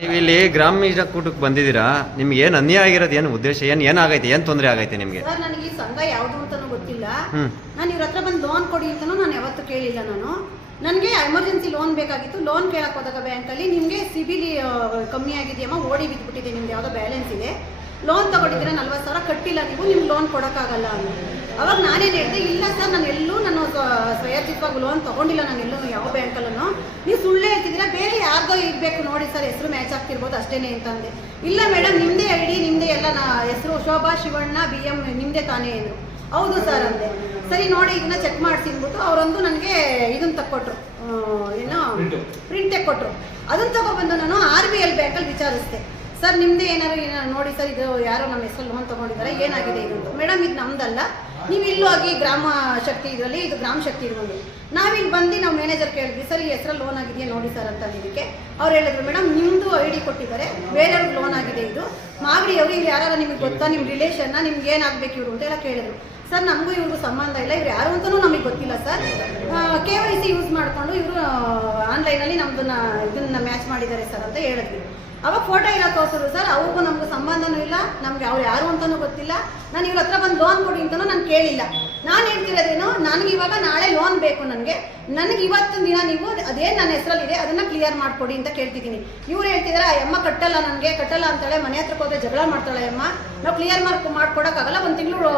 ನೀವು ಇಲ್ಲಿ ಗ್ರಾಮೀಣ ಕೂಟಕ್ಕೆ ಬಂದಿದ್ದೀರಾ? ನಿಮ್ಗೆ ಏನು ಅನ್ಯಾಯ ಆಗಿರೋದು ಏನು ಉದ್ದೇಶ ಏನು ಏನಾಗೈತೆ ಏನು ತೊಂದರೆ ಆಗೈತೆ ನಿಮಗೆ? ಸರ್ ನನಗೆ ಈ ಸಂಘ ಯಾವುದು ಅಂತಾನೂ ಗೊತ್ತಿಲ್ಲ. ಹ್ಮ್. ನಾನು ಇವ್ರ ಹತ್ರ ಬಂದು ಲೋನ್ ಕೊಡಿ ಅಂತಾನೂ ನಾನು ಯಾವತ್ತೂ ಕೇಳಿಲ್ಲ ನಾನು. ನನಗೆ ಎಮರ್ಜೆನ್ಸಿ ಲೋನ್ ಬೇಕಾಗಿತ್ತು. ಲೋನ್ ಕೇಳಕ್ ಹೋದಾಗ ಬ್ಯಾಂಕಲ್ಲಿ ನಿಮಗೆ ಸಿಬಿಲ್ ಕಮ್ಮಿ ಆಗಿದೆಯಮ್ಮ ಓಡಿ ಬಿದ್ದುಬಿಟ್ಟಿದೆ ನಿಮ್ದು ಯಾವುದೋ ಬ್ಯಾಲೆನ್ಸ್ ಇದೆ. ಲೋನ್ ತಗೊಂಡಿದ್ರೆ ನಲ್ವತ್ತು ಸಾವಿರ ಕಟ್ಟಿಲ್ಲ ನೀವು ನಿಮ್ಗೆ ಲೋನ್ ಕೊಡೋಕ್ಕಾಗಲ್ಲ ಅಂತ. ಅವಾಗ ನಾನೇನು ಹೇಳಿದೆ ಇಲ್ಲ ಸರ್ ನಾನು ಎಲ್ಲೂ ನಾನು ಸ್ವ- ಸ್ವಯರ್ಜಿತವಾಗಿ ಲೋನ್ ತಗೊಂಡಿಲ್ಲ ನಾನು ಎಲ್ಲೂ ಯಾವ ಬ್ಯಾಂಕಲ್ಲೂ ನೀವು ಸುಳ್ಳೇ ಹೇಳ್ತಿದ್ದೀರಾ? ಬೇರೆ ಯಾರ್ದೋ ಇರಬೇಕು ನೋಡಿ ಸರ್ ಹೆಸರು ಮ್ಯಾಚ್ ಆಗ್ತಿರ್ಬೋದು ಅಷ್ಟೇನೆ ಅಂತಂದೆ ಇಲ್ಲ ಮೇಡಮ್ ನಿಮ್ಮದೇ ಐ ಡಿ ನಿಮ್ಮದೇ ಎಲ್ಲ ನಾ ಹೆಸರು ಶೋಭಾ ಶಿವಣ್ಣ ಬಿ ಎಂ ನಿಮ್ಮದೇ ತಾನೇ ಅಂದರು ಹೌದು ಸರ್ ಅಂದೆ. ಸರಿ ನೋಡಿ ಇದನ್ನ ಚೆಕ್ ಮಾಡಿಸಿ ಅಂದ್ಬಿಟ್ಟು ಅವರೊಂದು ನನಗೆ ಇದನ್ನ ತಕ್ಕೊಟ್ರು. ಏನು ಪ್ರಿಂಟ್ ತೆಕ್ಕೊಟ್ರು. ಅದನ್ನ ತಗೊಬಂದು ನಾನು ಆರ್ ಬಿ ಎಲ್ ಬ್ಯಾಂಕಲ್ಲಿ ವಿಚಾರಿಸಿದೆ. ಸರ್ ನಿಮ್ಮದೇ ಏನಾರು ಏನಾರು ನೋಡಿ ಸರ್ ಇದು ಯಾರೋ ನಮ್ಮ ಹೆಸರು ಲೋನ್ ತೊಗೊಂಡಿದ್ದಾರೆ ಏನಾಗಿದೆ ಇದು ಮೇಡಮ್ ಇದು ನಮ್ದಲ್ಲ. ನೀವು ಇಲ್ಲೂ ಆಗಿ ಗ್ರಾಮ ಶಕ್ತಿ ಇದರಲ್ಲಿ, ಇದು ಗ್ರಾಮ ಶಕ್ತಿ ಇರುವಂಗೆ ನಾವಿಲ್ಲಿ ಬಂದು ನಾವು ಮ್ಯಾನೇಜರ್ ಕೇಳಿದ್ವಿ, ಸರ್, ಈ ಹೆಸರಲ್ಲಿ ಲೋನ್ ಆಗಿದೆಯಾ ನೋಡಿ ಸರ್ ಅಂತ ಅಂದಿದ್ದಕ್ಕೆ. ಅವ್ರು ಹೇಳಿದ್ರು, ಮೇಡಮ್ ನಿಮ್ಮದು ಐ ಡಿ ಕೊಟ್ಟಿದ್ದಾರೆ ಬೇರೆಯವ್ರಿಗೆ ಲೋನ್ ಆಗಿದೆ ಇದು. ಮಾಗಡಿ ಅವರು ಇಲ್ಲಿ ಯಾರು ನಿಮಗೆ ಗೊತ್ತಾ? ನಿಮ್ಮ ರಿಲೇಷನ್ನ ನಿಮ್ಗೆ ಏನಾಗಬೇಕು ಇವರು? ಅಂತೆಲ್ಲ ಕೇಳಿದ್ರು. ಸರ್, ನಮಗೂ ಇವ್ರಿಗೂ ಸಂಬಂಧ ಇಲ್ಲ, ಇವ್ರು ಯಾರು ಅಂತಲೂ ನಮಗೆ ಗೊತ್ತಿಲ್ಲ sir. K Y C use ಮಾಡಿಕೊಂಡು ಇವರು ಆನ್ಲೈನಲ್ಲಿ ನಮ್ಮದನ್ನ ಇದನ್ನ ಮ್ಯಾಚ್ ಮಾಡಿದ್ದಾರೆ ಸರ್ ಅಂತ ಹೇಳಿದ್ವಿ ಅವಾಗ ಫೋಟೋ ಇಲ್ಲ ತೋರಿಸಿದ್ರು, ಸರ್, ಅವ್ರಿಗೂ ನಮಗೂ ಇಲ್ಲ ನಮ್ಗೆ ಅವ್ರು ಯಾರು ಅಂತಲೂ ಗೊತ್ತಿಲ್ಲ. ನಾನು ಇವ್ರ ಹತ್ರ ಬಂದು ಲೋನ್ ಕೊಡಿ ಅಂತಲೂ ನಾನು ಕೇಳಿಲ್ಲ. ನಾನು ಹೇಳ್ತಿರೋದೇನು ನನಗೆ ಇವಾಗ ನಾಳೆ ಲೋನ್ ಬೇಕು ನನಗೆ. ನನಗೆ ಇವತ್ತು ದಿನ ನೀವು ಅದೇ ನನ್ನ ಹೆಸರಲ್ಲಿದೆ ಅದನ್ನ ಕ್ಲಿಯರ್ ಮಾಡಿಕೊಡಿ ಅಂತ ಕೇಳ್ತಿದ್ದೀನಿ. ಇವ್ರು ಹೇಳ್ತಿದ್ದಾರೆ ಆ ಅಮ್ಮ ಕಟ್ಟಲ್ಲ ನನಗೆ ಕಟ್ಟಲ್ಲ ಅಂತಾಳೆ ಮನೆ ಹತ್ರಕ್ಕೆ ಹೋದ್ರೆ ಜಗಳ ಮಾಡ್ತಾಳೆ ಅಮ್ಮ ನಾವು ಕ್ಲಿಯರ್ ಮಾರ್ಕ್ ಮಾಡ್ಕೊಡೋಕ್ಕಾಗಲ್ಲ ಒಂದು ತಿಂಗಳು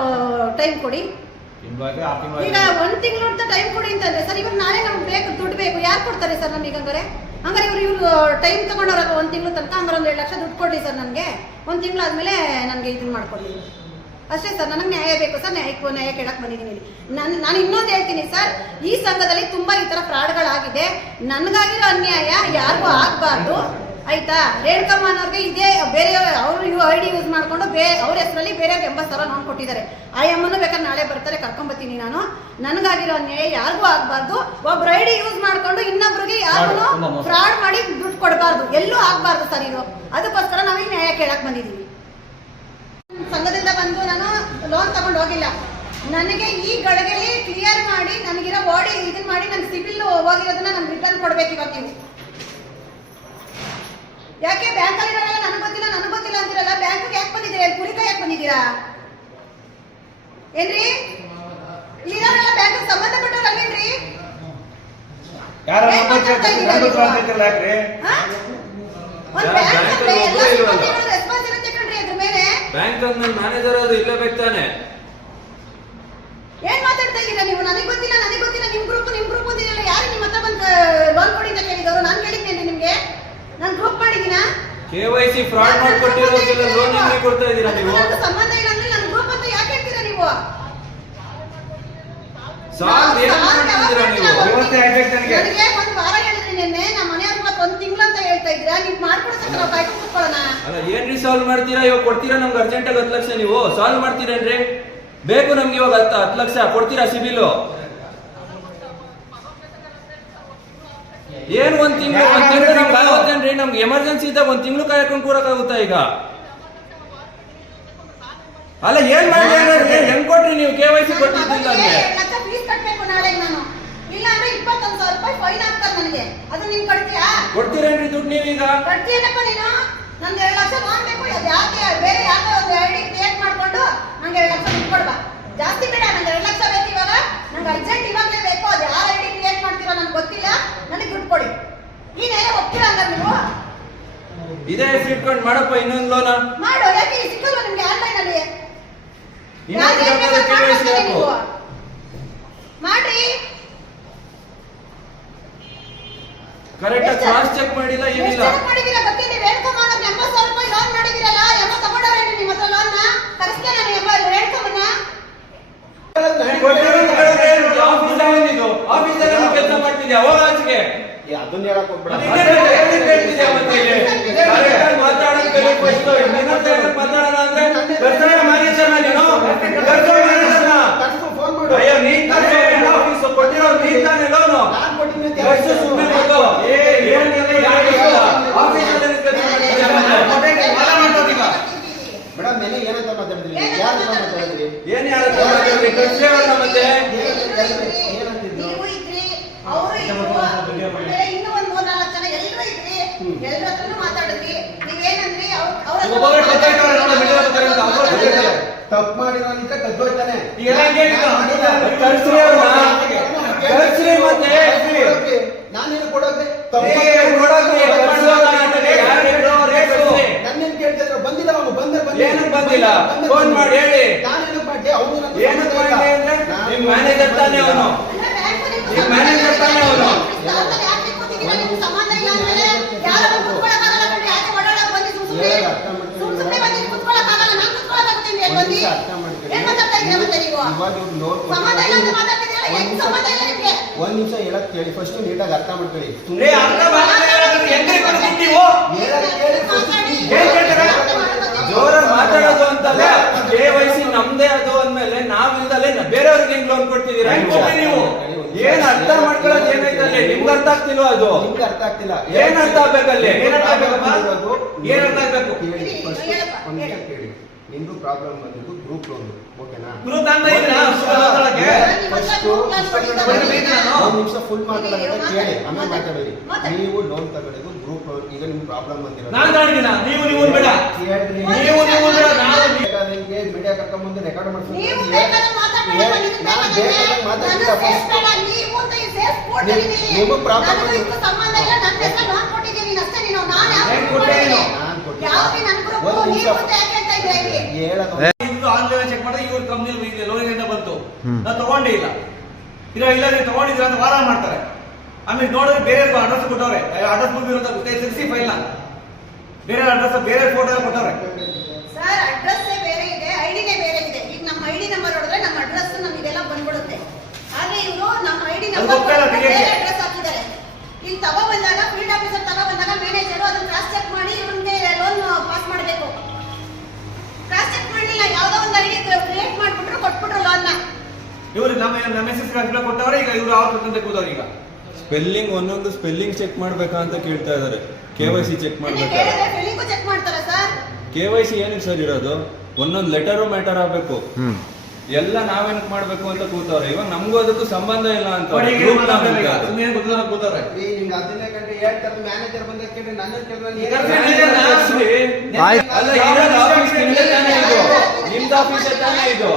ಟೈಮ್ ಕೊಡಿ. ಈಗ ಒಂದ್ ತಿಂಗಳು ಅಂತ ಟೈಮ್ ಕೊಡಿ ಅಂತಂದರೆ ಸರ್ ಇವಾಗ ನಾಳೆ ನಮ್ಗೆ ಬೇಕು ದುಡ್ಡು ಬೇಕು ಯಾರು ಕೊಡ್ತಾರೆ ಸರ್ ನಮಗೆ ಹಂಗಾರೆ? ಹಂಗಾರೆ ಇವ್ರು ಇವ್ರು ಟೈಮ್ ತಗೊಂಡವ್ರಲ್ಲ ಒಂದು ತಿಂಗಳು ತನಕ, ಹಂಗಾರೆ ಒಂದು ಎರಡು ಲಕ್ಷ ದುಡ್ಡು ಕೊಡಿ ಸರ್ ನನಗೆ. ಒಂದು ತಿಂಗಳು ಆದಮೇಲೆ ನನಗೆ ಇದನ್ನ ಮಾಡ್ಕೊಡಿ ಅಷ್ಟೇ ಸರ್, ನನಗೆ ನ್ಯಾಯ ಬೇಕು ಸರ್, ನ್ಯಾಯಕ್ಕೆ ನ್ಯಾಯ ಕೇಳಕ್ಕೆ ಬಂದಿದ್ದೀನಿ ನಾನು ನಾನು ಇನ್ನೊಂದು ಹೇಳ್ತೀನಿ ಸರ್, ಈ ಸಂಘದಲ್ಲಿ ತುಂಬ ಈ ಥರ ಫ್ರಾಡ್ಗಳಾಗಿದೆ. ನನಗಾಗಿರೋ ಅನ್ಯಾಯ ಯಾರಿಗೂ ಆಗಬಾರ್ದು. ಆಯ್ತಾ? ರೇಣುಕಮ್ಮ ಅನ್ನೋರ್ಗೆ ಇದೇ ಬೇರೆ ಅವರು ಇವು ಐ ಡಿ ಯೂಸ್ ಮಾಡ್ಕೊಂಡು ಬೇ ಅವ್ರ ಹೆಸರಲ್ಲಿ ಬೇರೆ ಎಂಬತ್ತು ಸಾವಿರ ಲೋನ್ ಕೊಟ್ಟಿದ್ದಾರೆ. ಆ ಅಮ್ಮನೂ ಬೇಕಾದ್ರೆ ನಾಳೆ ಬರ್ತಾರೆ ಕರ್ಕೊಂಬತ್ತೀನಿ ನಾನು. ನನಗಾಗಿರೋ ನ್ಯಾಯ ಯಾರಿಗೂ ಆಗಬಾರ್ದು. ಒಬ್ರು ಐ ಡಿ ಯೂಸ್ ಮಾಡ್ಕೊಂಡು ಇನ್ನೊಬ್ರಿಗೆ ಯಾರು ಫ್ರಾಡ್ ಮಾಡಿ ದುಡ್ಡು ಕೊಡಬಾರ್ದು. ಎಲ್ಲೂ ಆಗಬಾರ್ದು ಸರ್ ಇದು. ಅದಕ್ಕೋಸ್ಕರ ನಾವು ಈ ನ್ಯಾಯ ಕೇಳಕ್ ಬಂದಿದ್ದೀವಿ. ಸಂಘದಿಂದ ಬಂದು ನಾನು ಲೋನ್ ತಗೊಂಡು ಹೋಗಿಲ್ಲ. ನನಗೆ ಈ ಗಡಗಲ್ಲಿ ಕ್ಲಿಯರ್ ಮಾಡಿ ನನಗಿರೋ ಬಾಡಿ ಇದನ್ನ ಮಾಡಿ ನನ್ನ ಸಿಬಿಲ್ ಹೋಗಿರೋದನ್ನ ನಮ್ಗೆ ರಿಟರ್ನ್ ಕೊಡ್ಬೇಕು ಇವಾಗ ನೀವು ಯಾಕೆ ಬ್ಯಾಂಕಲ್ಲಿ ಇರೋಲ್ಲ ನನಗೆ ಗೊತ್ತಿಲ್ಲ ನನಗೆ ಗೊತ್ತಿಲ್ಲ ಅಂತಿರಲ್ಲ? ಬ್ಯಾಂಕ್ಗೆ ಯಾಕೆ ಬಂದಿದ್ದೀರಾ? ಇಲ್ಲಿ ಕುರಿಕ ಯಾಕೆ ಬಂದಿದ್ದೀರಾ? ಏನ್ರಿ? ಇಲ್ಲಿರೋರೆಲ್ಲ ಬ್ಯಾಂಕ್ ಸಂಬಂಧಪಟ್ಟವ್ರು ಅಲ್ಲೇನ್ರಿ? ಯಾರ ಯಾಕ್ರಿ? ಒಂದ್ ಬ್ಯಾಂಕ್ ಅಂದ್ರೆ ಎಲ್ಲ ಒಬ್ರೇ ರೆಸ್ಪಾನ್ಸ್ ಇರುತ್ತೆ ಕಣ್ರಿ ಅದ್ರ ಮೇಲೆ. ಬ್ಯಾಂಕ್ ಅಂದ್ಮೇಲೆ ಮ್ಯಾನೇಜರ್ ಅವರು ಇಲ್ಲೇ ಬೇಕಾನೆ ಏನ್ ಮಾತಾಡ್ತಾ ಇದ್ದೀರಾ ನೀವು ನನಗೆ ಗೊತ್ತಿಲ್ಲ ನನಗೆ ಗೊತ್ತಿಲ್ಲ ನಿಮ್ ಗ್ರೂಪ್ ನಿಮ್ ಗ್ರೂಪ್ ಅಂದಿರಲ್ಲ ಯಾರು ನಿಮ್ಮ ಹತ್ರ ಬಂದು ಲೋನ್ ಕೊಡಿ ಅಂತ ಕೇಳಿದವರು ನಾನು ಕೇಳಿದ್ದೇನೆ ನಿಮ್ಗೆ ನಾನು ಗ್ರೂಪ್ ಮಾಡಿದ್ದೀನಾ ಕೆ ವೈ ಸಿ ಫ್ರಾಡ್ ಮಾಡ್ಕೊಟ್ಟಿರೋದೆಲ್ಲ ಲೋನ್ ಹೆಂಗೆ ಕೊಡ್ತಾ ಇದ್ದೀರಾ ನೀವು? ಸಂಬಂಧ ಇಲ್ಲ ಅಂದ್ರೆ ನನ್ನ ಗ್ರೂಪ್ ಅಂತ ಯಾಕೆ ಹೇಳ್ತೀರಾ ನೀವು? ಸಾಲ್ ಏನು ಮಾಡ್ತಿದ್ದೀರಾ ನೀವು? ವ್ಯವಸ್ಥೆ ಆಗ್ಬೇಕು ನನಗೆ. ನನಗೆ ಒಂದು ವಾರ ಹೇಳಿದ್ರಿ ನಿನ್ನೆ ನಮ್ಮ ಮನೆ ಹತ್ರ ಒಂದು ತಿಂಗಳು ಅಂತ ಹೇಳ್ತಾ ಇದ್ದೀರಾ? ನೀವು ಮಾಡ್ಕೊಡ್ಸಕ್ಕೆ ನಾವು ಕಾಯ್ಕೊಂಡು ಕೂತ್ಕೊಳ್ಳೋಣ ಅಲ್ಲ ಏನ್ರಿ ಸಾಲ್ವ್ ಮಾಡ್ತೀರಾ? ಇವಾಗ ಕೊಡ್ತೀರಾ ನಮ್ಗೆ ಅರ್ಜೆಂಟ್ ಆಗಿ ಹತ್ತು ಲಕ್ಷ ನೀವು? ಸಾಲ್ವ್ ಮಾಡ್ತೀರೇನ್ರಿ? ಬೇಕು ನಮ್ಗೆ ಇವಾಗ ಹತ್ತು ಹತ್ತು ಲಕ್ಷ ಕೊಡ್ತೀರಾ ಸಿಬಿಲು? ಏನ್ ಒಂದ್ ತಿಂಗಳು ಒಂದ್ ತಿಂಗಳು ನಮ್ಗೆ ಕಾಯೋದೇನ್ರಿ ನಮ್ಗೆ ಎಮರ್ಜೆನ್ಸಿ ಇದ್ದಾಗ ಒಂದ್ ತಿಂಗಳು ಕಾಯ್ಕೊಂಡು ಕೂರಕ್ಕಾಗುತ್ತಾ ಈಗ? ಅಲ್ಲ ಏನ್ ಮಾಡಿ ಹೆಂಗ್ ಕೊಟ್ರಿ ನೀವು? ಕೆ ವೈ ಸಿ ಕೊಟ್ಟಿದ್ದಿಲ್ಲ ಅಂದ್ರೆ ಎರಡ್ ಲಕ್ಷ ಫೀಸ್ ಕಟ್ಟಬೇಕು ನಾಳೆ ನಾನು. ಇಲ್ಲ ಅಂದ್ರೆ ಇಪ್ಪತ್ತೊಂದು ಸಾವಿರ ರೂಪಾಯಿ ಫೈನ್ ಹಾಕ್ತಾರೆ ನನಗೆ. ಅದು ನೀನ್ ಕಟ್ತೀಯಾ ಕೊಡ್ತೀರೇನ್ರಿ ದುಡ್ಡು ನೀವೀಗ? ನಂಗೆ ಎರಡು ಲಕ್ಷ ಲೋನ್ ಬೇಕು. ಅದು ಯಾಕೆ? ಬೇರೆ ಯಾಕೆ ಒಂದು ಐಡಿ ಕ್ರಿಯೇಟ್ ಮಾಡ್ಕೊಂಡು ನಂಗೆ ಎರಡು ಲಕ್ಷ ಕೊಡ್ಬಾ. ಜಾಸ್ತಿ ಬೇಡ ನಂಗೆ ಎರಡು ಲಕ್ಷ ಬೇಕು ಇವಾಗ ನಂಗೆ ಅರ್ಜೆಂಟ್ ಇವಾಗಲೇ ಬೇಕು ಅದು ಯಾರು ಐಡಿ ಕ್ರಿಯೇಟ್ ಮಾಡ್ತೀರೋ ನನಗೆ ಗೊತ್ತಿಲ್ಲ ನನಗೆ ದುಡ್ಡು ಕೊಡಿ ನೀನೇನೋ ಒಪ್ತೀರ ಹಂಗಾರೆ ನೀವು ಇದೇ ಇಟ್ಕೊಂಡು ಮಾಡಪ್ಪ ಇನ್ನೊಂದು ಲೋನ ಮಾಡು ಯಾಕೆ ಈ ಸಿಕ್ಕಲ್ವ ನಿಮ್ಗೆ ಆನ್ಲೈನ್ ಅಲ್ಲಿ ಇನ್ನೊಂದು ಯಾಕೆ ಡಬ್ಬದ ಕೆ ವೈ ಸಿ ಮಾಡ್ಕೊಡ್ತೀರಿ ಹಾಕು. ನೀವು? ಮಾಡ್ರಿ. ಕರೆಕ್ಟ್ ಕ್ರಾಸ್ ಚೆಕ್ ಮಾಡಿಲ್ಲ ಏನಿಲ್ಲ. ಜನ ಗೊತ್ತಿಲ್ಲ ರೇಣುಕಮ್ಮ ಅನ್ನೋದು ಎಂಬತ್ತು ಸಾವಿರ ರೂಪಾಯಿ ಲೋನ್ ಮಾಡಿದ್ದೀರಲ್ಲ ಎಮ್ಮ ತಗೊಂಡವ್ರೇನ್ರಿ ನಿಮ್ಮ ಹತ್ರ ಲೋನ್ನ ಕರೆಸ್ತೆ ನಾನು ಎಂಬ ರೇಣುಕಮ್ಮನ್ನ ಆಫೀಸಲ್ಲಿ ಕೆಲಸ ಮಾಡ್ತಿದ್ಯಾ ಹೋಗ ಆಚೆಗೆ ಏ, ಅದನ್ನ ಹೇಳಕ್ ಹೋಗ್ಬೇಡ ಮತ್ತೆ ಇನ್ನೇನ್ ಹೇಳ್ತಿ- ಏನ್ ಹೇಳ್ತಿದ್ಯಾ ಮತ್ತೆ ಇಲ್ಲಿ? Correct ಆಗಿ ಮಾತಾಡೋದ್ ಕಲಿಯಕ್ first. ನಿನ್ನ ಹೇಳಕ್ ಏನಕ್ ಮಾತಾಡೋಣ ಅಂದ್ರೆ ಫೋನ್ ಮಾಡು. ಅಯ್ಯೋ ನೀನ್ ಕರ್ತವ್ಯ ಆಫೀಸ್ ಕೊಟ್ಟಿರೋ ನೀನ್ ತಾನೇ ಲೋನು ನಾನ್ ಕೊಟ್ಟಿದ್ದೀನಿ ಅಂತ ಫಸ್ಟ್ ಹೇಳ್ತೀನಿ. ಸುಮ್ಮನೆ ಕೂತ್ಕೋ. ಏ, ಏನಿಲ್ಲ, ಯಾರಿಗಿಲ್ಲ. ಆಫೀಸಲ್ಲಿ ನಿನ್ ಕೆಲಸ ಮಾಡ್ತಿದ್ಯಾ ಮತ್ತೆ? ಮೇಡಮ್ ನೆನೆ ಏನಂತ ಮಾತಾಡಿದ್ರಿ ಯಾರ ಹತ್ರ ಮಾತಾಡಿದ್ರಿ ಏನ್ ಯಾರ ಹತ್ರ ಮಾತಾಡ್ಲಿ? ಕರ್ಸ್ಲೇವಣ್ಣ ಮತ್ತೆ ಏನಂತಿದ್ರು ನೀವು ಇದ್ರಿ ಅವರು ಇದ್ರು ಆಮೇಲೆ ಇನ್ನೂ ಒಂದ್ ಮೂರ್ ನಾಲ್ಕು ಜನ ಎಲ್ಲರೂ ಇದ್ರಿ ಎಲ್ಲರ ಹತ್ರನೂ ಮಾತಾಡಿದ್ವಿ ಒಬ್ಬೊಬ್ರು ಗೊತ್ತಾಯ್ತವ್ರೆ ನೋಡು, ಮಿಡಿಯೋ ಬರ್ತಾರೆ ಅಂತ, ಒಬ್ಬೊಬ್ರು ಗೊತ್ತಾಯ್ತವ್ರೆ. ತಪ್ಪು ಮಾಡಿರೋನಿಂದ ಕದ್ದೋಯ್ತಾನೆ ಈಗ ಎಲ್ಲ ಹಂಗೆ ಈಗ. ಕಳ್ಸ್ರಿ ಅವ್ರನ್ನ. ಕಳ್ಸ್ರಿ ಮತ್ತೆ ಹೇಳ್ರಿ. ನಾನೇನು ಕೊಡೋಕೆ ತಪ್ಪು ಅವ್ರು ಹೇಳ್ರು. ನನ್ನೇನ್ ಕೇಳ್ತಿದ್ರು ಬಂದಿಲ್ಲ ಅವನು ಬಂದ್ರೆ ಬಂದಿಲ್ಲ. ಏನಕ್ಕೆ ಬಂದಿಲ್ಲ? ಬಂದ್ರೆ ಫೋನ್ ಮಾಡಿ ಹೇಳಿ. ಮಾಡ್ದೆ? ಅವನು ಏನು ಏನಕ್ಕೆ ಸಂಬಂಧ ಮಾಡ್ದೆ ಇಲ್ಲ. ಅಂದ್ರೆ ನಾನು- ನಿಮ್ ಮ್ಯಾನೇಜರ್ ತಾನೆ ಅವನು. ಮ್ಯಾನೇಜರ್ ತಾನೇ ಅವನು ಇವಾಗ ಇವ್ರು ನೋಡ್ ಒಂದ್ ನಿಮಿಷ ಹೇಳಕ್ ಕೇಳಿ. ಫಸ್ಟ್ ನೀಟಾಗಿ ಅರ್ಥ ಮಾಡ್ಕೊಳ್ಳಿ. ಕೇಳ್ತೀರಾ? ಜೋರಾಗಿ ಮಾತಾಡೋದು ಅಂತಲ್ಲ ಕೆ ವೈ ಸಿ ನಮ್ದೇ ಅದು ಅಂದ್ಮೇಲೆ ನಾವಿಲ್ದಲ್ಲೇ ಬೇರೆಯವ್ರಿಗೆ ಹೆಂಗ್ ಲೋನ್ ಕೊಡ್ತಿದ್ದೀರಾ? ನೀವು. ಏನ್ ಅರ್ಥ ಮಾಡ್ಕೊಳ್ಳೋದು ಏನಾಯ್ತಲ್ಲೇ ನಿಮ್ಗೆ ಅರ್ಥ ಆಗ್ತಿಲ್ಲ ಅದು? ನಿಮ್ಗೆ ಅರ್ಥ ಆಗ್ತಿಲ್ಲ. ಏನ್ ಅರ್ಥ ಆಗ್ಬೇಕಲ್ಲಿ ಏನ್ ಅರ್ಥ ಆಗ್ಬೇಕಪ್ಪ ಏನ್ ಅರ್ಥ ಆಗ್ಬೇಕು? ಕೇಳಿ. ಫಸ್ಟ್ ಒಂದ್. ಕೇಳಿ. ನಿಮ್ದು ಪ್ರಾಬ್ಲಮ್ ಬಂದಿದ್ದು ಗ್ರೂಪ್ ಲೋನ್ ಓಕೆನಾ ನಿಮಿಷ ಫುಲ್ ಮಾತಾಡೋದು ಕೇಳಿ ಆಮೇಲೆ ಮಾತಾಡೋರಿ ನೀವು ಲೋನ್ ತಗೊಂಡಿದ್ದು ಗ್ರೂಪ್ ಲೋನ್ ಈಗ ನಿಮ್ ಪ್ರಾಬ್ಲಮ್ ಬಂದಿರೋದು. ನಾನ್ ತಗೊಂಡಿದ್ದೀನ ನೀವು ನೀವು ಬೇಡ. ಕೇಳ್ರಿ. ನೀವು ನೀವು ಬೇಡ ನಾವು ಬೇಕಾದ್ರೆ ನಿಮ್ಗೆ ಮೀಡಿಯಾ ಕರ್ಕೊಂಡ್ ಬಂದು ರೆಕಾರ್ಡ್ ಮಾಡ್ತೀನಿ ನೀವು ಬೇಕಾದ್ರೆ ಮಾತಾಡ್ಬೇಡಿ, ಏ, ಬಂದಿದ್ದು ನಾನ್ ಬೇಕಾದ್ರೆ ಬೇಕಾದ್ರೆ ಮಾತಾಡ್ತಿಲ್ಲ ನನ್ನ first. ಸೇರ್ಸ್ಬೇಡ, ನೀವು ಅಂತ ಈ ಸೇರ್ಸ್ಕೊಡ್ತೀನಿ ನಿಮ್- ನೀನು. ನಿಮಗ್ problem ನನಗೂ ಇದೆ. ಇದಕ್ಕೂ ಸಂಬಂಧ ಇಲ್ಲ, ನನ್ನ ಹೆಸರು ನಾನ್ ಕೊಟ್ಟಿದ್ದೀನಿ, ನೀನು ಅಷ್ಟೇ ನೀನು. ನಾನ್ ಯಾವ ಏನ್ group ಕೊಟ್ಟೆ ಮಾಡಿದ್ದೀನಿ? ನೀನು? ನಾನ್ ಕೊಟ್ಟಿಲ್ಲ. ಯಾವ್ದು ನನ್ group? ಒಂದ್ ನಿಮಿಷ. ನೀವು ಅಂತ ಯಾಕೆ ಹೇಳ್ತಾ ಇದ್ದೀರಾ ಇಲ್ಲಿ? ಹೇಳೋದು ಇದು ಆನ್ಲೈನ್ ಚೆಕ್ ಮಾಡಿದ್ರೆ ಇವ್ರ ಕಂಪ್ನಿ ಲೋನಿಂದ ಬಂತು ಹ್ಮ್. ನಾವು ತಗೊಂಡೇ ಇಲ್ಲ ಇಲ್ಲ ಇಲ್ಲ ನೀವು ತಗೊಂಡಿದ್ರ ಅಂತ ವಾರ ಮಾಡ್ತಾರೆ. ಆಮೇಲೆ ನೋಡಿದ್ರೆ ಬೇರೆ ಅಡ್ರೆಸ್ ಕೊಟ್ಟವ್ರೆ. ಅಡ್ರೆಸ್ ಬುಕ್ ಇರುತ್ತೆ ಗೊತ್ತೇ? ಸಿಕ್ಸಿ ಫೈಲ್ ಬೇರೆ ಅಡ್ರೆಸ್ ಬೇರೆ ಫೋಟೋ ಕೊಟ್ಟವ್ರೆ. ಸರ್ ಅಡ್ರೆಸ್ ಬೇರೆ ಇದೆ ಐಡಿನೇ ಬೇರೆ ಇದೆ. ಈಗ ನಮ್ಮ ಐಡಿ ನಂಬರ್ ಹೊಡೆದ್ರೆ ನಮ್ಮ ಅಡ್ರೆಸ್ ನಮಗೆಲ್ಲ ಬಂದ್ಬಿಡುತ್ತೆ. ಆದ್ರೆ ಇವರು ನಮ್ಮ ಐಡಿ ನಂಬರ್ ಕೊಟ್ಟವ್ರೆ ಈಗ ಇವ್ರು ಅವ್ರ ತಂದೆ ಕೂದವ್ರು ಈಗ. ಸ್ಪೆಲ್ಲಿಂಗ್ ಒಂದೊಂದು ಸ್ಪೆಲ್ಲಿಂಗ್ ಚೆಕ್ ಮಾಡ್ಬೇಕಾ ಅಂತ ಕೇಳ್ತಾ ಇದಾರೆ. ಕೆ ವೈ ಸಿ ಚೆಕ್ ಮಾಡ್ಬೇಕಾದ್ರೆ ಚೆಕ್ ಮಾಡ್ತಾರಾ ಸರ್. ಕೆ ವೈ ಸಿ ಏನಕ್ಕೆ ಸರ್ ಇರೋದು. ಒಂದೊಂದು ಲೆಟರು ಮ್ಯಾಟರ್ ಆಗ್ಬೇಕು. ಎಲ್ಲ ನಾವೇನಕ್ ಮಾಡ್ಬೇಕು ಅಂತ ಕೂತವ್ರೆ. ಇವಾಗ ನಮಗೂ ಅದಕ್ಕೂ ಸಂಬಂಧ ಇಲ್ಲ ಅಂತ Group. ಕೂತವ್ರೆ? ಏ, ನಿಮ್ಗೆ ಹದಿನೈದು ಗಂಟೆ ಹೇಳ್ತಾರೆ ಮ್ಯಾನೇಜರ್ ಬಂದ ಕೇಳಿ ನನ್ನ ಕೇಳಿದ್ರೆ ನೀನ್ manager ನ ಹಾಕ್ಸ್ರಿ. ಅಲ್ಲ ಇರೋದು ಆಫೀಸ್ ನಿಮ್ದೇ ತಾನೇ ಇದು. ನಿಮ್ದು ಆಫೀಸ್ ತಾನೇ ಇದು.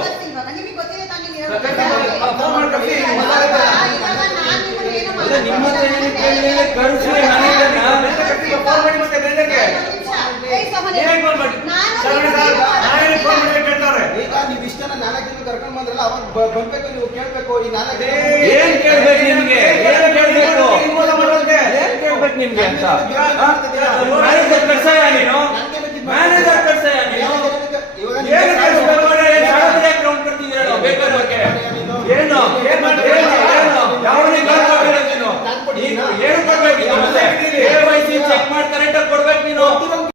ಕರ್ಕೊಂಡ್ ಬಂದ್ರಲ್ಲ ಅವಾಗ ಬಂದ್ಬೇಕು ಬರ್ಬೇಕು ನೀವು ಕೇಳ್ಬೇಕು ಈ ನಾಲ್ಕು ಏನ್ ಕೇಳ್ಬೇಕು ನಿಮ್ಗೆ? ಏನ್ ಕೇಳ್ಬೇಕು? ಏನ್ ನಿಮ್ಗೆ ಅಂತ?